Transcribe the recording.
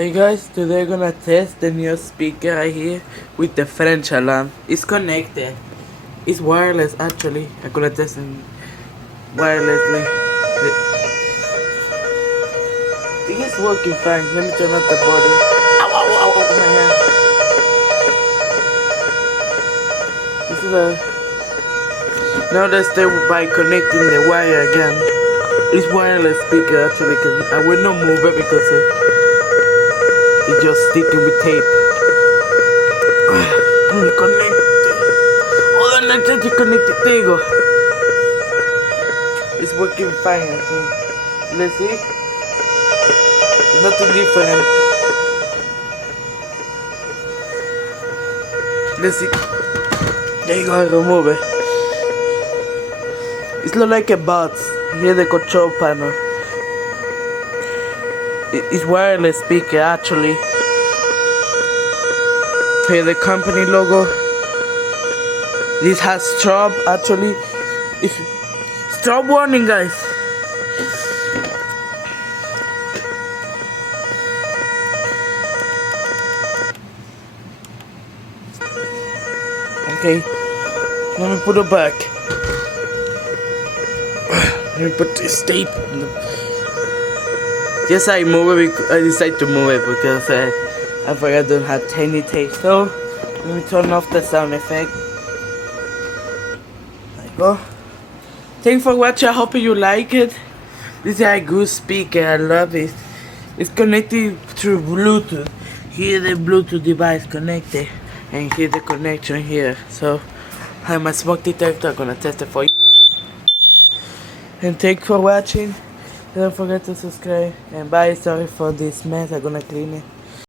Hey guys, today we're gonna test the new speaker right here with the French alarm. It's connected. It's wireless actually. I'm gonna test it wirelessly. I think it's working fine. Let me turn off the body. Ow, ow, ow, ow, my hand. This is now let's start by connecting the wire again. It's wireless speaker actually, cause I will not move it because it's just sticking with tape. Connect. Hold on, let's just connect it. There you go. It's working fine, I think. Let's see. It's nothing different. Let's see. There you go, I remove it. It looks like a box. Here's the control panel. It's wireless speaker actually. Here's the company logo. This has chubb actually. It's stop warning, guys. Okay, let me put it back. Let me put this tape. Yes, I decided to move it because I forgot to have tiny tape. So let me turn off the sound effect. There you go. Thanks for watching. I hope you like it. This is a good speaker. I love it. It's connected through Bluetooth. Here the Bluetooth device connected, and here the connection here. So I'm a smoke detector. I'm gonna test it for you. And thanks for watching. Don't forget to subscribe. And bye. Sorry for this mess. I'm gonna clean it.